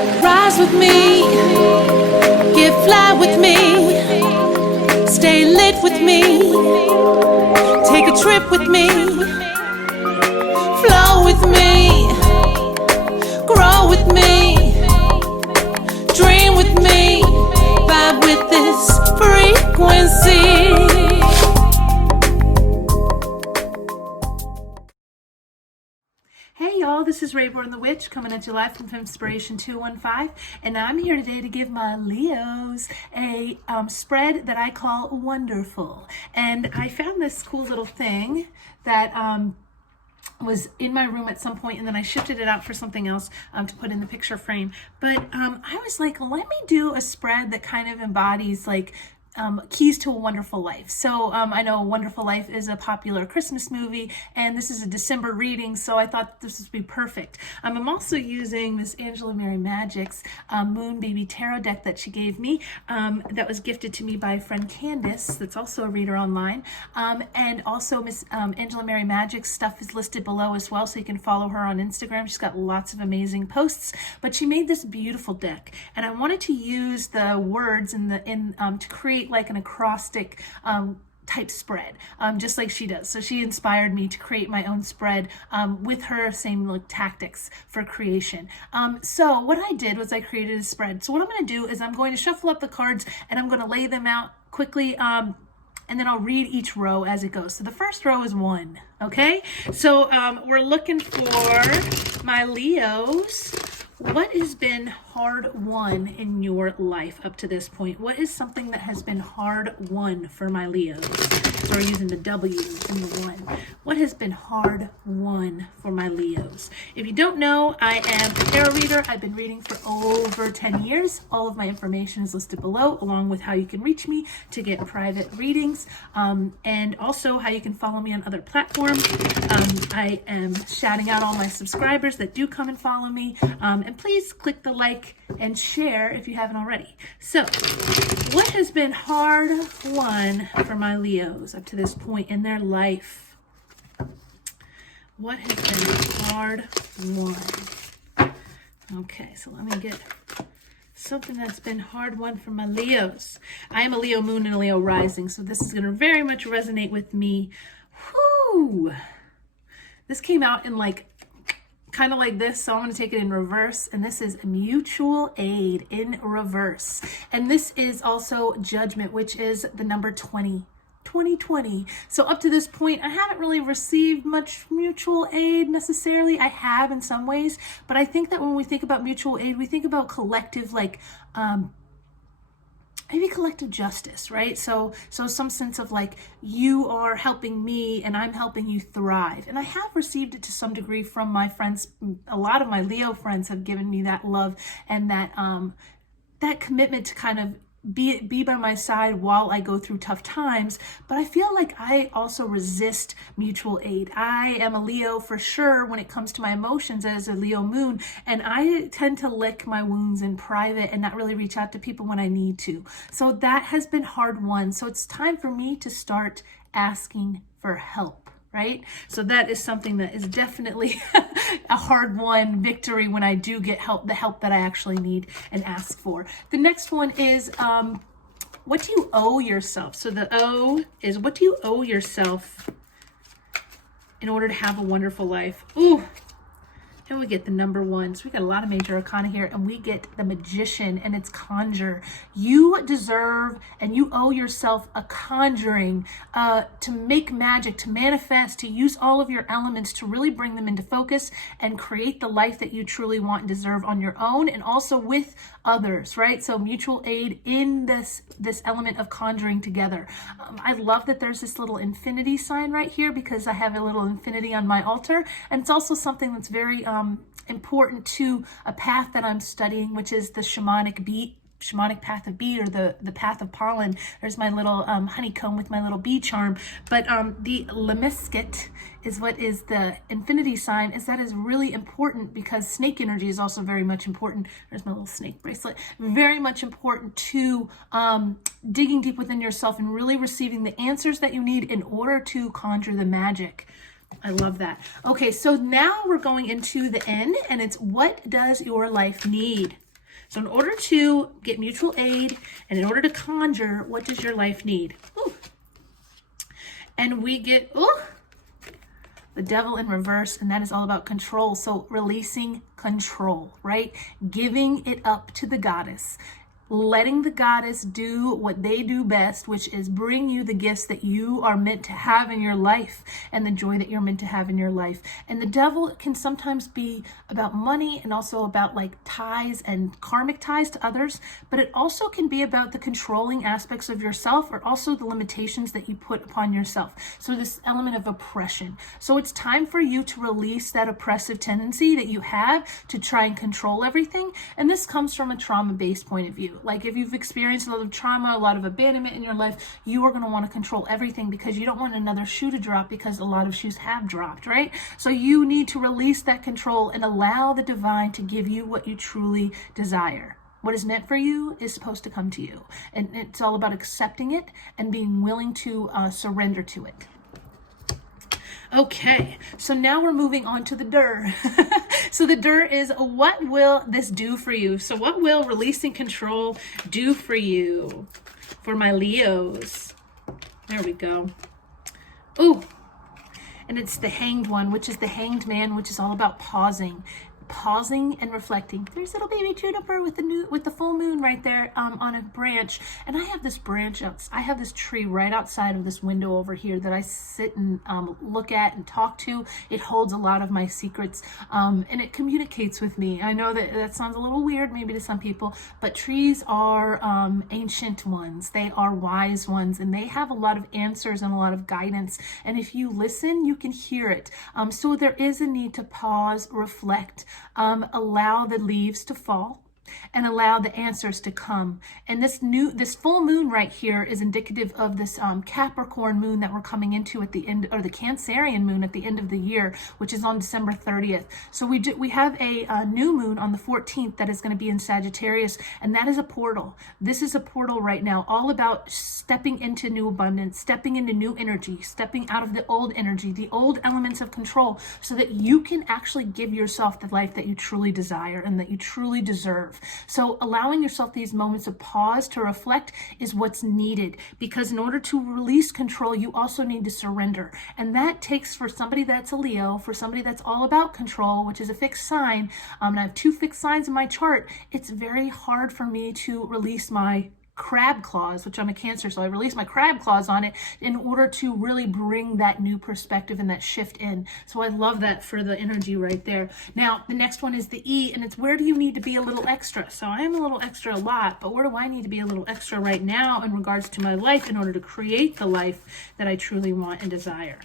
Rise with me, get fly with me, stay lit with me, take a trip with me, flow with me, grow with me, dream with me, vibe with this frequency. Hey y'all, this is Rayborn the Witch coming at you live from Inspiration 215, and I'm here today to give my Leos a spread that I call Wonderful. And I found this cool little thing that was in my room at some point, and then I shifted it out for something else to put in the picture frame. But I was like, let me do a spread that kind of embodies like keys to a wonderful life. So I know A Wonderful Life is a popular Christmas movie, and this is a December reading, so I thought this would be perfect. I'm also using Miss Angela Mary Magic's Moonbbmagicktarot deck that she gave me, that was gifted to me by a friend Candace, that's also a reader online, and also Miss Angela Mary Magic's stuff is listed below as well, so you can follow her on Instagram. She's got lots of amazing posts, but she made this beautiful deck, and I wanted to use the words to create like an acrostic type spread, just like she does. So she inspired me to create my own spread with her same like tactics for creation. So what I did was I created a spread. So what I'm going to do is I'm going to shuffle up the cards and I'm going to lay them out quickly, and then I'll read each row as it goes. So the first row is 1, okay? So we're looking for my Leos. What has been hard won in your life up to this point? What is something that has been hard won for my Leos? So we're using the W and the 1. What has been hard won for my Leos? If you don't know, I am a tarot reader. I've been reading for over 10 years. All of my information is listed below, along with how you can reach me to get private readings, and also how you can follow me on other platforms. I am shouting out all my subscribers that do come and follow me. And please click the like and share if you haven't already. So, what has been hard won for my Leos up to this point in their life? What has been hard won? Okay, so let me get something that's been hard won for my Leos. I am a Leo moon and a Leo rising, so this is going to very much resonate with me. Whew! This came out in like kind of like this, so I'm going to take it in reverse, and this is mutual aid in reverse, and this is also judgment, which is the number 2020. So up to this point, I haven't really received much mutual aid necessarily. I have in some ways, but I think that when we think about mutual aid, we think about collective, like maybe collective justice, right? So some sense of like, you are helping me and I'm helping you thrive. And I have received it to some degree from my friends. A lot of my Leo friends have given me that love and that commitment to kind of be by my side while I go through tough times. But I feel like I also resist mutual aid. I am a Leo for sure when it comes to my emotions as a Leo moon, and I tend to lick my wounds in private and not really reach out to people when I need to. So that has been hard won. So it's time for me to start asking for help. Right? So that is something that is definitely a hard-won victory when I do get help, the help that I actually need and ask for. The next one is, what do you owe yourself? So the O is, what do you owe yourself in order to have a wonderful life? Ooh. And we get the number 1. So we got a lot of major arcana here, and we get the Magician, and it's conjure. You deserve and you owe yourself a conjuring to make magic, to manifest, to use all of your elements to really bring them into focus and create the life that you truly want and deserve on your own, and also with others, right? So mutual aid in this element of conjuring together. I love that there's this little infinity sign right here, because I have a little infinity on my altar, and it's also something that's very important to a path that I'm studying, which is the shamanic path of bee, or the path of pollen. There's my little honeycomb with my little bee charm. But the lemniscate is what is the infinity sign, is that is really important because snake energy is also very much important. There's my little snake bracelet. Very much important to digging deep within yourself and really receiving the answers that you need in order to conjure the magic. I love that. Okay, so now we're going into the end, and it's what does your life need? So in order to get mutual aid and in order to conjure, what does your life need? Ooh. And we get, the devil in reverse, and that is all about control. So releasing control, right? Giving it up to the goddess. Letting the goddess do what they do best, which is bring you the gifts that you are meant to have in your life and the joy that you're meant to have in your life. And the devil can sometimes be about money and also about like ties and karmic ties to others, but it also can be about the controlling aspects of yourself or also the limitations that you put upon yourself. So this element of oppression. So it's time for you to release that oppressive tendency that you have to try and control everything. And this comes from a trauma-based point of view. Like if you've experienced a lot of trauma, a lot of abandonment in your life, you are going to want to control everything because you don't want another shoe to drop, because a lot of shoes have dropped, right? So you need to release that control and allow the divine to give you what you truly desire. What is meant for you is supposed to come to you. And it's all about accepting it and being willing to surrender to it. Okay, so now we're moving on to the dir. So the dir is, what will this do for you? So what will releasing control do for you? For my Leos. There we go. Ooh, and it's the hanged one, which is the hanged man, which is all about pausing and reflecting. There's little baby juniper with the full moon right there on a branch, and I have this branch I have this tree right outside of this window over here that I sit and look at and talk to. It holds a lot of my secrets, and it communicates with me. I know that sounds a little weird maybe to some people, but trees are ancient ones. They are wise ones, and they have a lot of answers and a lot of guidance, and if you listen, you can hear it. So there is a need to pause, reflect, allow the leaves to fall, and allow the answers to come. And this full moon right here is indicative of this Capricorn moon that we're coming into at the end, or the Cancerian moon at the end of the year, which is on December 30th. So we have a new moon on the 14th that is going to be in Sagittarius, and that is a portal. This is a portal right now, all about stepping into new abundance, stepping into new energy, stepping out of the old energy, the old elements of control, so that you can actually give yourself the life that you truly desire and that you truly deserve. So allowing yourself these moments of pause to reflect is what's needed, because in order to release control, you also need to surrender. And that takes, for somebody that's a Leo, for somebody that's all about control, which is a fixed sign, and I have 2 fixed signs in my chart, it's very hard for me to release my crab claws, which I'm a Cancer, so I release my crab claws on it in order to really bring that new perspective and that shift in. So I love that for the energy right there. Now, the next one is the E, and it's, where do you need to be a little extra? So I am a little extra a lot, but where do I need to be a little extra right now in regards to my life in order to create the life that I truly want and desire?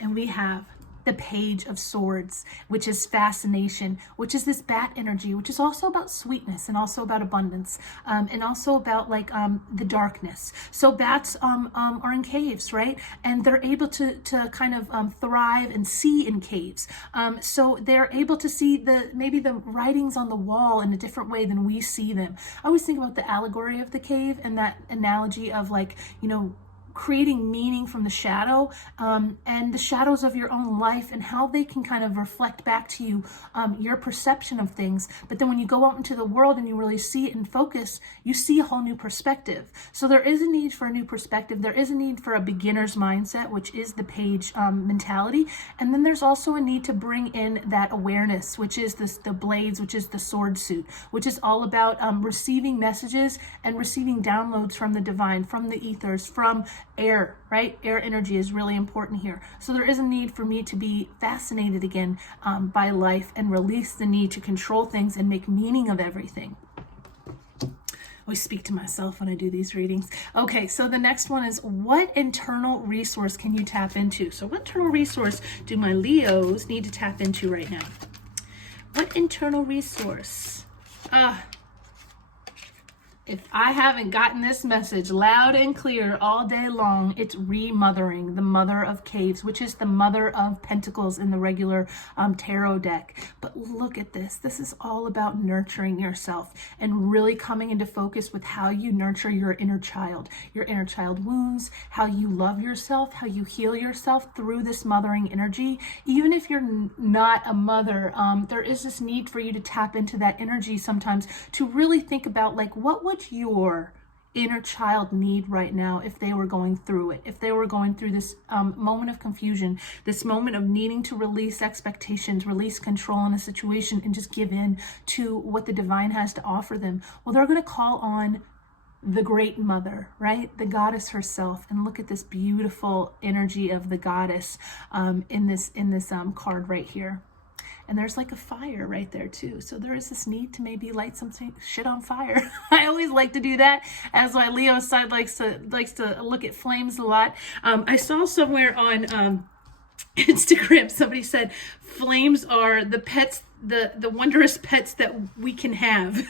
And we have the Page of Swords, which is fascination, which is this bat energy, which is also about sweetness and also about abundance, and also about like the darkness. So bats are in caves, right? And they're able to kind of thrive and see in caves. So they're able to see maybe the writings on the wall in a different way than we see them. I always think about the allegory of the cave and that analogy of, like, you know, creating meaning from the shadow, and the shadows of your own life, and how they can kind of reflect back to you your perception of things. But then when you go out into the world and you really see it and focus, you see a whole new perspective. So there is a need for a new perspective. There is a need for a beginner's mindset, which is the page mentality. And then there's also a need to bring in that awareness, which is the blades, which is the sword suit, which is all about receiving messages and receiving downloads from the divine, from the ethers, from air, right? Air energy is really important here. So there is a need for me to be fascinated again by life and release the need to control things and make meaning of everything. I always speak to myself when I do these readings. Okay, so the next one is, what internal resource can you tap into? So what internal resource do my Leos need to tap into right now? What internal resource? if I haven't gotten this message loud and clear all day long, it's remothering, the Mother of Caves, which is the Mother of Pentacles in the regular tarot deck. But look at this. This is all about nurturing yourself and really coming into focus with how you nurture your inner child wounds, how you love yourself, how you heal yourself through this mothering energy. Even if you're not a mother, there is this need for you to tap into that energy sometimes to really think about, like, what would your inner child need right now if they were going through it, if they were going through this moment of confusion, this moment of needing to release expectations, release control in a situation, and just give in to what the divine has to offer them. Well, they're going to call on the great mother, right? The goddess herself. And look at this beautiful energy of the goddess in this card right here. And there's like a fire right there too. So there is this need to maybe light something shit on fire. I always like to do that, as my Leo side likes to look at flames a lot. I saw somewhere on Instagram, somebody said flames are the pets, the wondrous pets that we can have.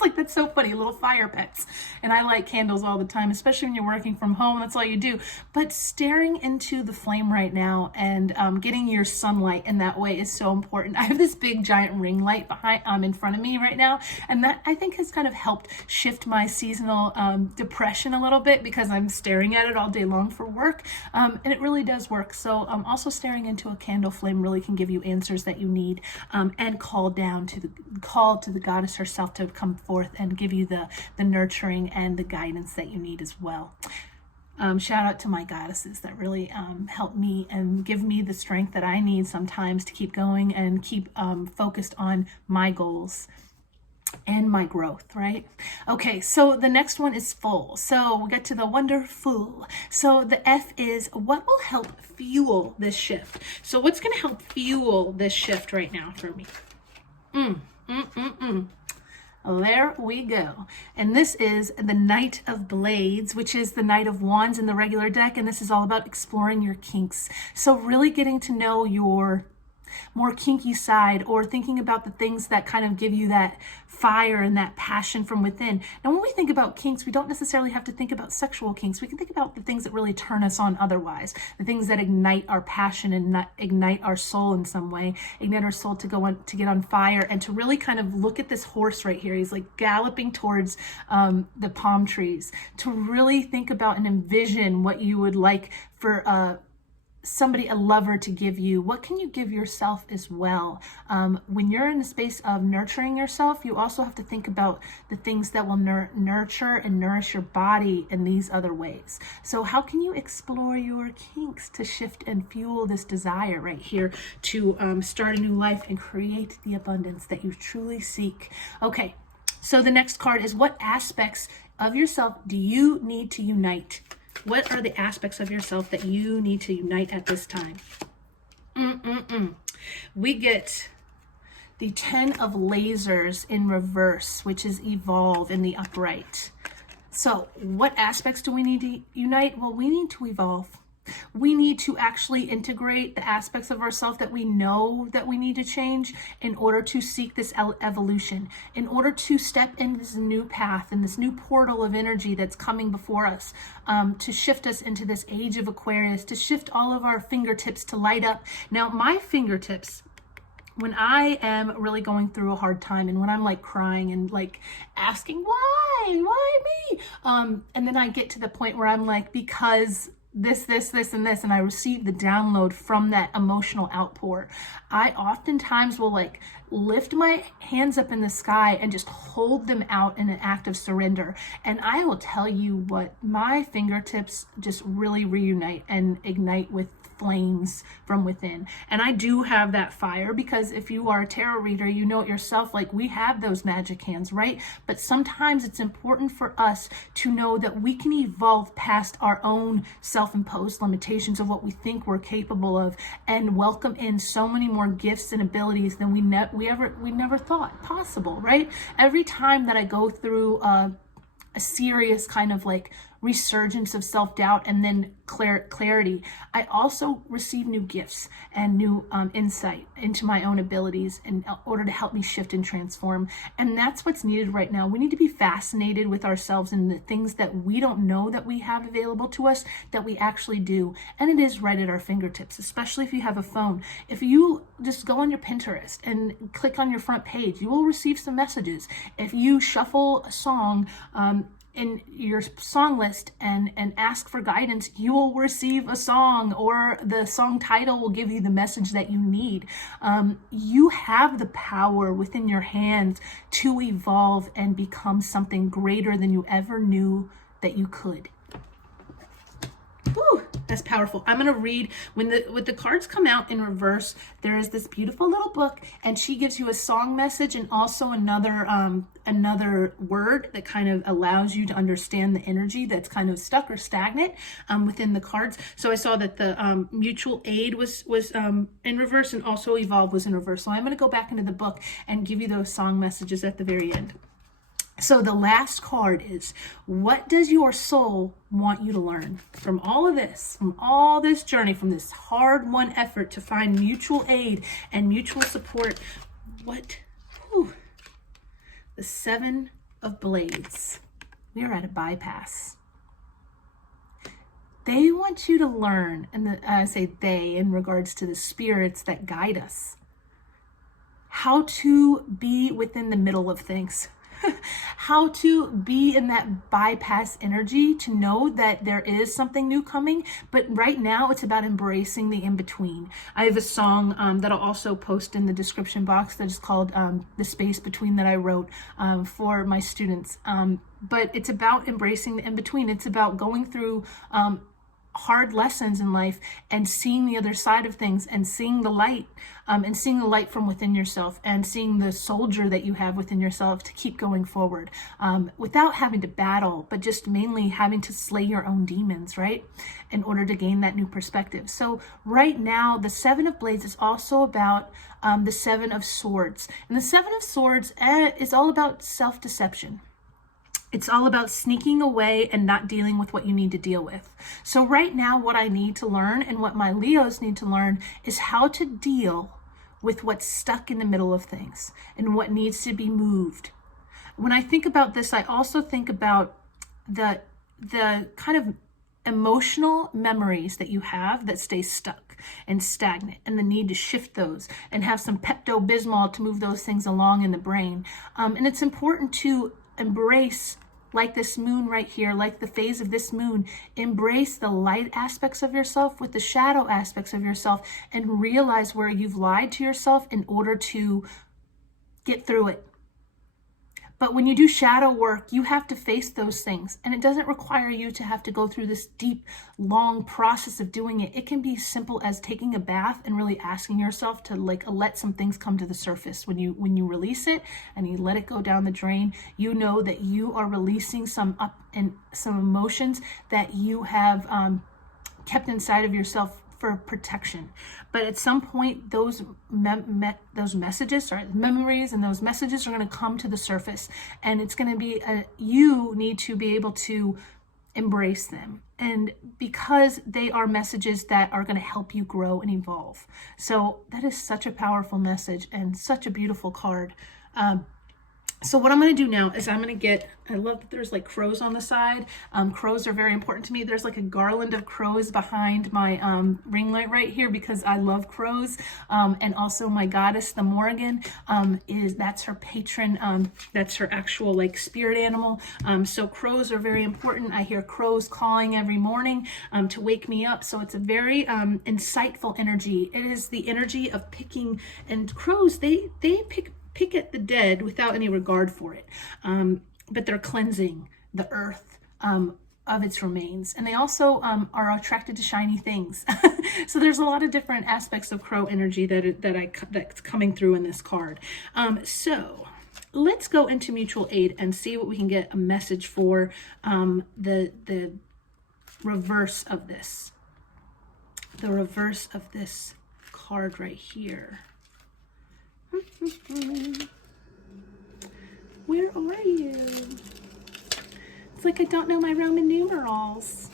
Like, that's so funny, little fire pets. And I light candles all the time, especially when you're working from home. That's all you do. But staring into the flame right now and getting your sunlight in that way is so important. I have this big giant ring light behind in front of me right now, and that I think has kind of helped shift my seasonal depression a little bit, because I'm staring at it all day long for work, and it really does work. So also staring into a candle flame really can give you answers that you need, and call to the goddess herself to come forth and give you the nurturing and the guidance that you need as well. Shout out to my goddesses that really help me and give me the strength that I need sometimes to keep going and keep focused on my goals and my growth, right? Okay, so the next one is full. So we'll get to the wonderful. So the F is what will help fuel this shift. So what's going to help fuel this shift right now for me? There we go. And this is the Knight of Blades, which is the Knight of Wands in the regular deck. And this is all about exploring your kinks. So really getting to know your more kinky side, or thinking about the things that kind of give you that fire and that passion from within. Now, when we think about kinks, we don't necessarily have to think about sexual kinks. We can think about the things that really turn us on otherwise, the things that ignite our passion and ignite our soul in some way, ignite our soul to go on, to get on fire, and to really kind of look at this horse right here. He's like galloping towards the palm trees, to really think about and envision what you would like for somebody, a lover, to give you. What can you give yourself as well? When you're in the space of nurturing yourself, you also have to think about the things that will nurture and nourish your body in these other ways. So how can you explore your kinks to shift and fuel this desire right here to start a new life and create the abundance that you truly seek? Okay, so the next card is, what aspects of yourself do you need to unite? What are the aspects of yourself that you need to unite at this time? We get the 10 of Lasers in reverse, which is evolve in the upright. So what aspects do we need to unite? Well, we need to evolve. We need to actually integrate the aspects of ourselves that we know that we need to change in order to seek this evolution, in order to step into this new path and this new portal of energy that's coming before us, to shift us into this age of Aquarius, to shift all of our fingertips to light up. Now, my fingertips, when I am really going through a hard time, and when I'm like crying and like asking, why me? And then I get to the point where I'm like, because this, and this, and I receive the download from that emotional outpour, I oftentimes will like lift my hands up in the sky and just hold them out in an act of surrender. And I will tell you what, my fingertips just really reunite and ignite with flames from within. And I do have that fire, because if you are a tarot reader, you know it yourself, like we have those magic hands, right? But sometimes it's important for us to know that we can evolve past our own self-imposed limitations of what we think we're capable of, and welcome in so many more gifts and abilities than we never thought possible, right? Every time that I go through a serious kind of like resurgence of self-doubt and then clarity, I also receive new gifts and new insight into my own abilities in order to help me shift and transform. And that's what's needed right now. We need to be fascinated with ourselves and the things that we don't know that we have available to us that we actually do. And it is right at our fingertips, especially if you have a phone. If you just go on your Pinterest and click on your front page, you will receive some messages. If you shuffle a song in your song list and ask for guidance, you will receive a song, or the song title will give you the message that you need. You have the power within your hands to evolve and become something greater than you ever knew that you could. Whew, that's powerful. I'm going to read, when the cards come out in reverse, there is this beautiful little book, and she gives you a song message and also another word that kind of allows you to understand the energy that's kind of stuck or stagnant within the cards. So I saw that the mutual aid was in reverse, and also evolve was in reverse. So I'm going to go back into the book and give you those song messages at the very end. So the last card is, what does your soul want you to learn from all of this, from all this journey, from this hard-won effort to find mutual aid and mutual support? The Seven of Blades. We are at a bypass. They want you to learn, and I say they in regards to the spirits that guide us, how to be within the middle of things. How to be in that bypass energy, to know that there is something new coming, but right now it's about embracing the in-between. I have a song that I'll also post in the description box that is called The Space Between, that I wrote for my students. But it's about embracing the in-between. It's about going through hard lessons in life and seeing the other side of things, and seeing the light, and seeing the light from within yourself, and seeing the soldier that you have within yourself to keep going forward, without having to battle, but just mainly having to slay your own demons, right, in order to gain that new perspective. So right now, the Seven of Blades is also about the Seven of Swords, and the Seven of Swords is all about self-deception. It's all about sneaking away and not dealing with what you need to deal with. So right now, what I need to learn, and what my Leos need to learn, is how to deal with what's stuck in the middle of things and what needs to be moved. When I think about this, I also think about the kind of emotional memories that you have that stay stuck and stagnant, and the need to shift those and have some Pepto-Bismol to move those things along in the brain. And it's important to embrace, like this moon right here, like the phase of this moon, embrace the light aspects of yourself with the shadow aspects of yourself, and realize where you've lied to yourself in order to get through it. But when you do shadow work, you have to face those things, and it doesn't require you to have to go through this deep, long process of doing it. It can be simple as taking a bath and really asking yourself to let some things come to the surface. When you release it and you let it go down the drain, you know that you are releasing some emotions that you have kept inside of yourself for protection. But at some point, those messages, or memories, and those messages are going to come to the surface, and it's going to be you need to be able to embrace them, and because they are messages that are going to help you grow and evolve. So that is such a powerful message and such a beautiful card. So what I'm going to do now is I'm going to get, I love that there's like crows on the side. Crows are very important to me. There's like a garland of crows behind my ring light right here because I love crows. And also my goddess, the Morrigan, that's her patron. That's her actual like spirit animal. So crows are very important. I hear crows calling every morning to wake me up. So it's a very insightful energy. It is the energy of picking, and crows, they pick at the dead without any regard for it, but they're cleansing the earth of its remains, and they also are attracted to shiny things. So there's a lot of different aspects of crow energy that's coming through in this card. So let's go into mutual aid and see what we can get a message for the reverse of this. The reverse of this card right here. Where are you? It's like I don't know my Roman numerals.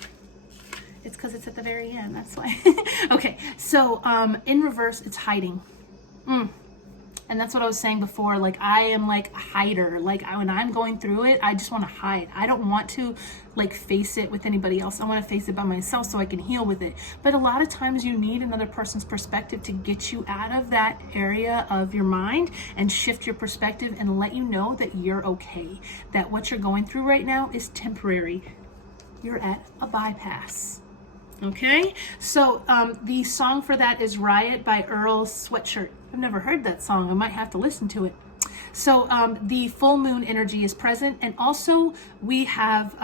It's because it's at the very end, that's why. Okay, so in reverse, it's hiding. And that's what I was saying before. Like, I am like a hider. Like, when I'm going through it, I just want to hide. I don't want to like face it with anybody else. I want to face it by myself so I can heal with it. But a lot of times you need another person's perspective to get you out of that area of your mind and shift your perspective and let you know that you're okay. That what you're going through right now is temporary. You're at a bypass. Okay, so the song for that is Riot by Earl Sweatshirt. I've never heard that song. I might have to listen to it. So the full moon energy is present, and also we have,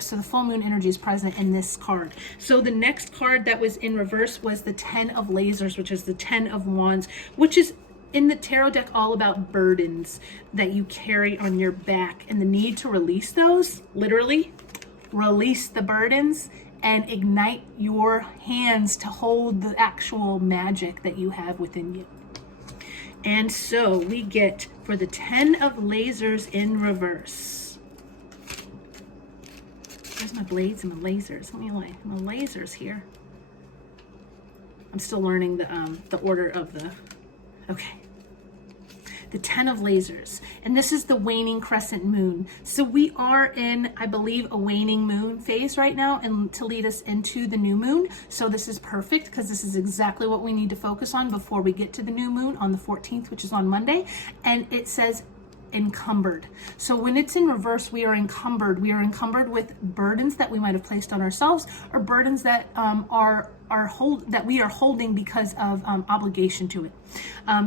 so the full moon energy is present in this card. So the next card that was in reverse was the 10 of lasers, which is the 10 of wands, which is in the tarot deck all about burdens that you carry on your back and the need to release those, literally release the burdens and ignite your hands to hold the actual magic that you have within you. And so we get for the 10 of lasers in reverse. There's my blades and my lasers. Let me light my lasers here. I'm still learning the order of the, okay. The 10 of lasers, and this is the waning crescent moon. So we are in, I believe, a waning moon phase right now, and to lead us into the new moon. So this is perfect because this is exactly what we need to focus on before we get to the new moon on the 14th, which is on Monday. And it says encumbered. So when it's in reverse, we are encumbered. We are encumbered with burdens that we might have placed on ourselves, or burdens that that we are holding because of obligation to it.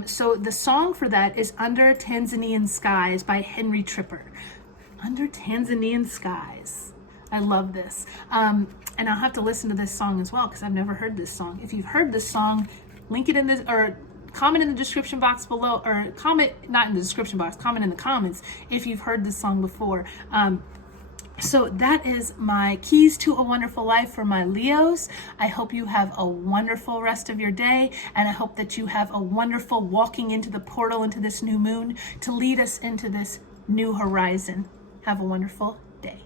So the song for that is Under Tanzanian Skies by Henry Tripper. Under Tanzanian Skies. I love this. And I'll have to listen to this song as well because I've never heard this song. If you've heard this song, link it in this, or comment in the description box below, or comment, not in the description box, comment in the comments if you've heard this song before. So that is my keys to a wonderful life for my Leos. I hope you have a wonderful rest of your day, and I hope that you have a wonderful walking into the portal into this new moon to lead us into this new horizon. Have a wonderful day.